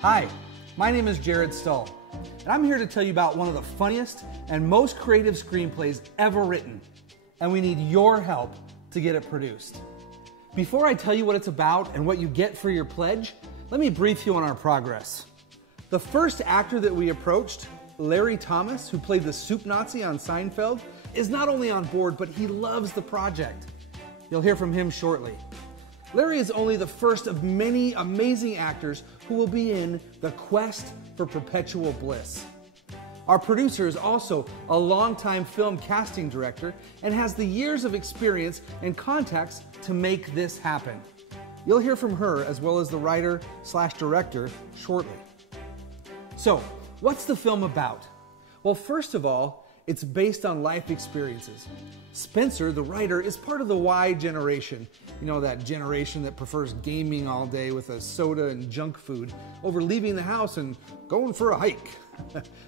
Hi, my name is Jared Stull, and I'm here to tell you about one of the funniest and most creative screenplays ever written, and we need your help to get it produced. Before I tell you what it's about and what you get for your pledge, let me brief you on our progress. The first actor that we approached, Larry Thomas, who played the soup Nazi on Seinfeld, is not only on board, but he loves the project. You'll hear from him shortly. Larry is only the first of many amazing actors who will be in The Quest for Perpetual Bliss. Our producer is also a longtime film casting director and has the years of experience and contacts to make this happen. You'll hear from her as well as the writer/director shortly. So, what's the film about? Well, first of all, it's based on life experiences. Spencer, the writer, is part of the Y generation. You know, that generation that prefers gaming all day with a soda and junk food over leaving the house and going for a hike.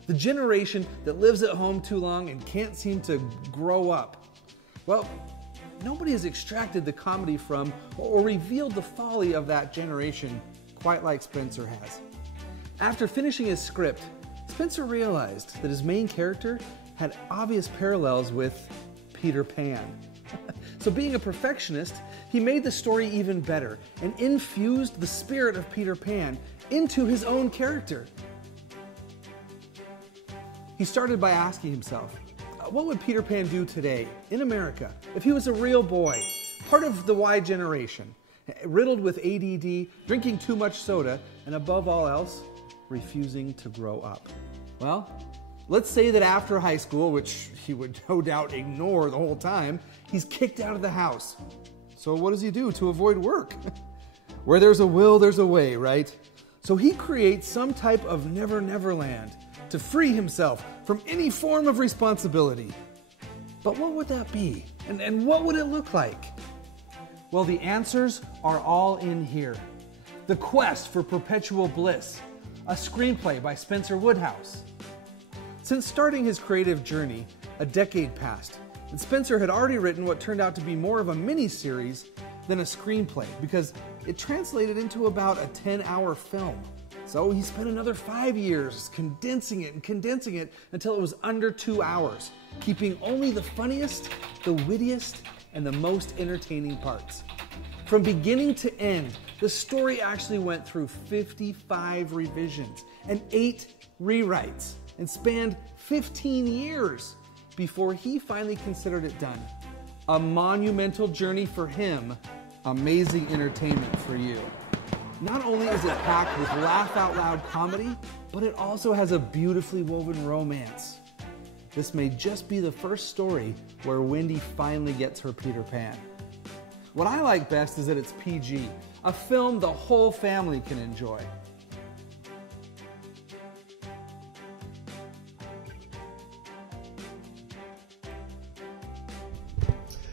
The generation that lives at home too long and can't seem to grow up. Well, nobody has extracted the comedy from or revealed the folly of that generation quite like Spencer has. After finishing his script, Spencer realized that his main character had obvious parallels with Peter Pan. So being a perfectionist, he made the story even better and infused the spirit of Peter Pan into his own character. He started by asking himself, what would Peter Pan do today in America if he was a real boy, part of the Y generation, riddled with ADD, drinking too much soda, and above all else, refusing to grow up? Well, let's say that after high school, which he would no doubt ignore the whole time, he's kicked out of the house. So what does he do to avoid work? Where there's a will, there's a way, right? So he creates some type of never land to free himself from any form of responsibility. But what would that be? And what would it look like? Well, the answers are all in here. The Quest for Perpetual Bliss, a screenplay by Spencer Woodhouse. Since starting his creative journey, a decade passed, and Spencer had already written what turned out to be more of a mini-series than a screenplay because it translated into about a 10-hour film. So he spent another 5 years condensing it until it was under 2 hours, keeping only the funniest, the wittiest, and the most entertaining parts. From beginning to end, the story actually went through 55 revisions and 8 rewrites and spanned 15 years before he finally considered it done. A monumental journey for him, amazing entertainment for you. Not only is it packed with laugh-out-loud comedy, but it also has a beautifully woven romance. This may just be the first story where Wendy finally gets her Peter Pan. What I like best is that it's PG, a film the whole family can enjoy.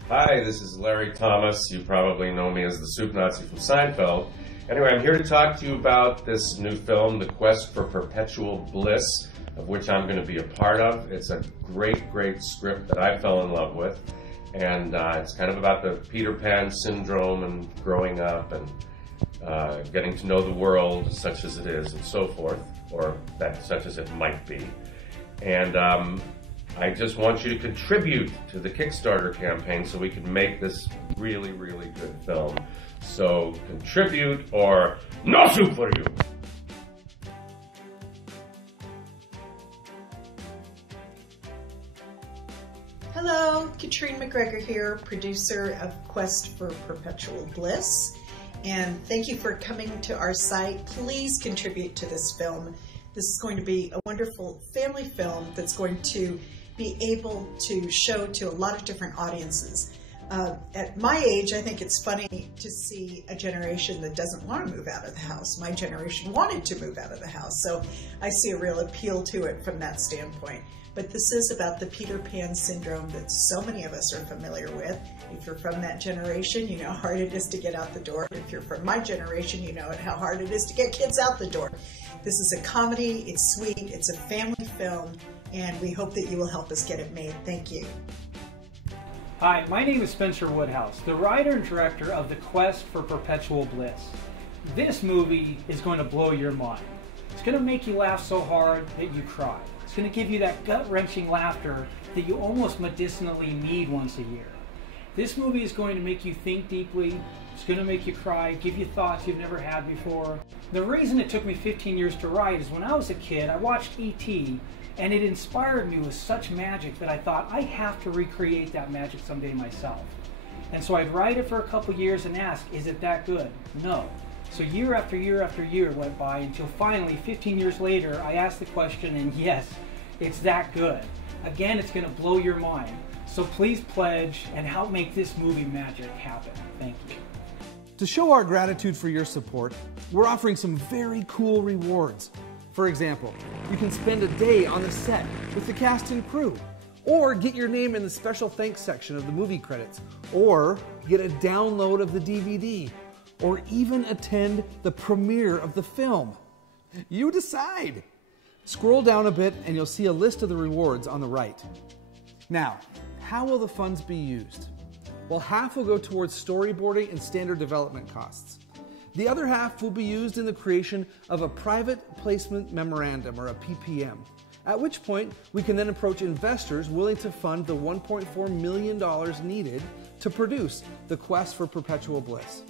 Hi, this is Larry Thomas. You probably know me as the soup Nazi from Seinfeld. Anyway, I'm here to talk to you about this new film, The Quest for Perpetual Bliss, of which I'm going to be a part of. It's a great script that I fell in love with. And it's kind of about the Peter Pan syndrome and growing up and getting to know the world such as it is and so forth, or that such as it might be. And I just want you to contribute to the Kickstarter campaign so we can make this really good film. So contribute or no soup for you! Hello, Katrine McGregor here, producer of Quest for Perpetual Bliss. And thank you for coming to our site. Please contribute to this film. This is going to be a wonderful family film that's going to be able to show to a lot of different audiences. At my age, I think it's funny to see a generation that doesn't want to move out of the house. My generation wanted to move out of the house, so I see a real appeal to it from that standpoint. But this is about the Peter Pan syndrome that so many of us are familiar with. If you're from that generation, you know how hard it is to get out the door. If you're from my generation, you know how hard it is to get kids out the door. This is a comedy, it's sweet, it's a family film, and we hope that you will help us get it made. Thank you. Hi, my name is Spencer Woodhouse, the writer and director of The Quest for Perpetual Bliss. This movie is going to blow your mind. going to make you laugh so hard that you cry. It's going to give you that gut-wrenching laughter that you almost medicinally need once a year. This movie is going to make you think deeply. It's going to make you cry, give you thoughts you've never had before. The reason it took me 15 years to write is when I was a kid, I watched E.T., and it inspired me with such magic that I thought I have to recreate that magic someday myself. And so I'd write it for a couple years and ask, is it that good? No. So year after year after year went by until finally, 15 years later, I asked the question, and yes, it's that good. Again, it's going to blow your mind. So please pledge and help make this movie magic happen. Thank you. To show our gratitude for your support, we're offering some very cool rewards. For example, you can spend a day on the set with the cast and crew, or get your name in the special thanks section of the movie credits, or get a download of the DVD, or even attend the premiere of the film. You decide. Scroll down a bit and you'll see a list of the rewards on the right. Now, how will the funds be used? Well, half will go towards storyboarding and standard development costs. The other half will be used in the creation of a private placement memorandum, or a PPM, at which point we can then approach investors willing to fund the $1.4 million needed to produce the Quest for Perpetual Bliss.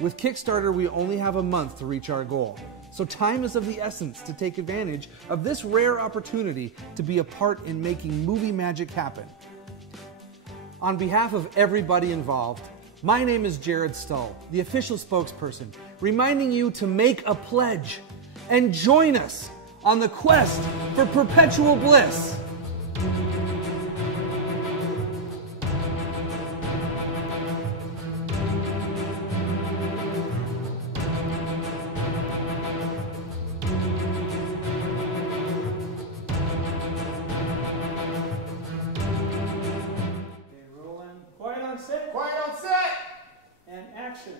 With Kickstarter, we only have a month to reach our goal, so time is of the essence to take advantage of this rare opportunity to be a part in making movie magic happen. On behalf of everybody involved, my name is Jared Stull, the official spokesperson, reminding you to make a pledge and join us on the quest for perpetual bliss. Okay, rolling. Quiet on set. Quiet on set! And action.